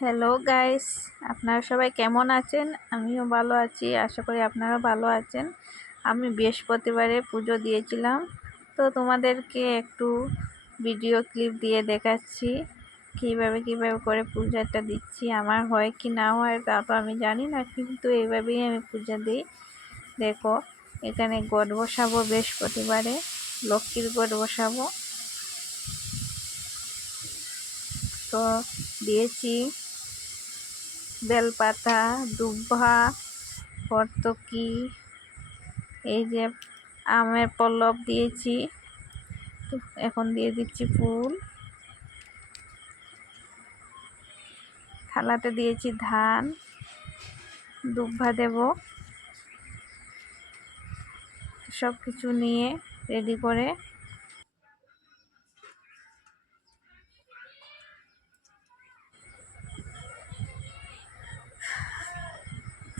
Hello guys, আপনারা সবাই কেমন আছেন? আমিও ভালো আছি, আশা করি আপনারা ভালো আছেন। আমি বৃহস্পতিবারে পুজো দিয়েছিলাম, তো তোমাদেরকে একটু ভিডিও ক্লিপ দিয়ে দেখাচ্ছি কিভাবে করে পূজাটা দিচ্ছি। আমার হয় কি না হয় তা তো আমি জানি না, কিন্তু এইভাবেই আমি পূজা দিই। দেখো, এখানে গড় বসাবো বৃহস্পতিবারে, লক্ষ্মীর গড় বসাবো। তো দিয়েছি বেলপাতা, দুব্বা, হর্তকি, এই যে আমের পল্লব দিয়েছি। তো এখন দিয়ে দিচ্ছি ফুল। থালাতে দিয়েছি ধান, দুব্বা দেব। সব কিছু নিয়ে রেডি করে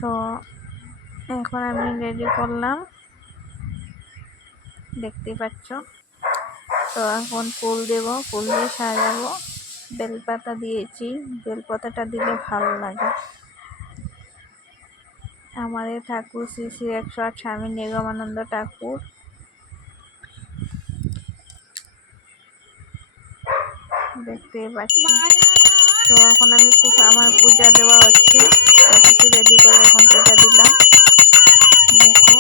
তো এখন আমি রেডি করলাম, দেখতেই পাচ্ছ। তো এখন ফুল দেব, ফুল দিয়ে সাজাবো। বেলপাতা দিয়েছি, বেলপাতাটা দিলে ভালো লাগে। আমাদের ঠাকুর শ্রী শ্রী 108 স্বামী নিগমানন্দ ঠাকুর। দেখতে পাচ্ছি। তো এখন আমি আমার পূজা দেওয়া হচ্ছে, সব কিছু রেডি করে এখন পূজা দিলাম। দেখো,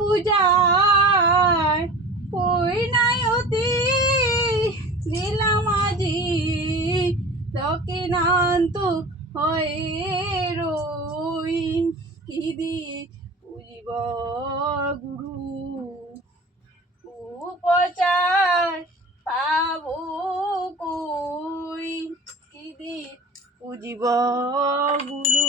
পূজায় পৈনায়তি দিলাম আজি দক্ষিণান্ত হয়ে রই কি দিয়ে পুজিব গুরু উপচার পাবো কই কি দিয়ে পুজিব গুরু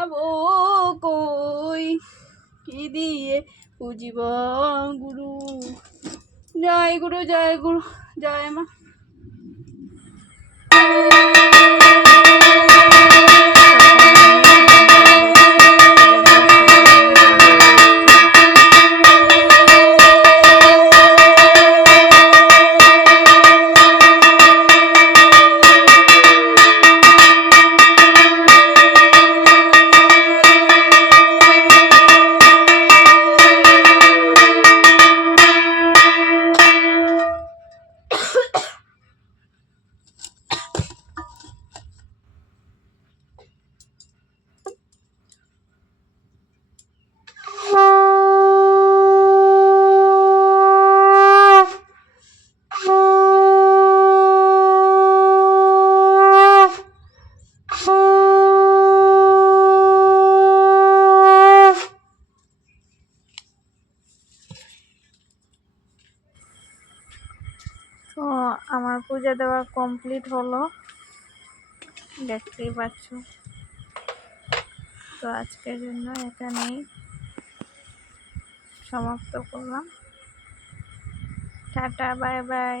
আবো কই কি দিয়ে পুজিব গুরু। জয় গুরু, জয় গুরু, জয় মা। তো আমার পূজা দেওয়া কমপ্লিট হলো, দেখতেই পাচ্ছ। তো আজকের জন্য এখানেই সমাপ্ত করলাম। Tata, bye bye.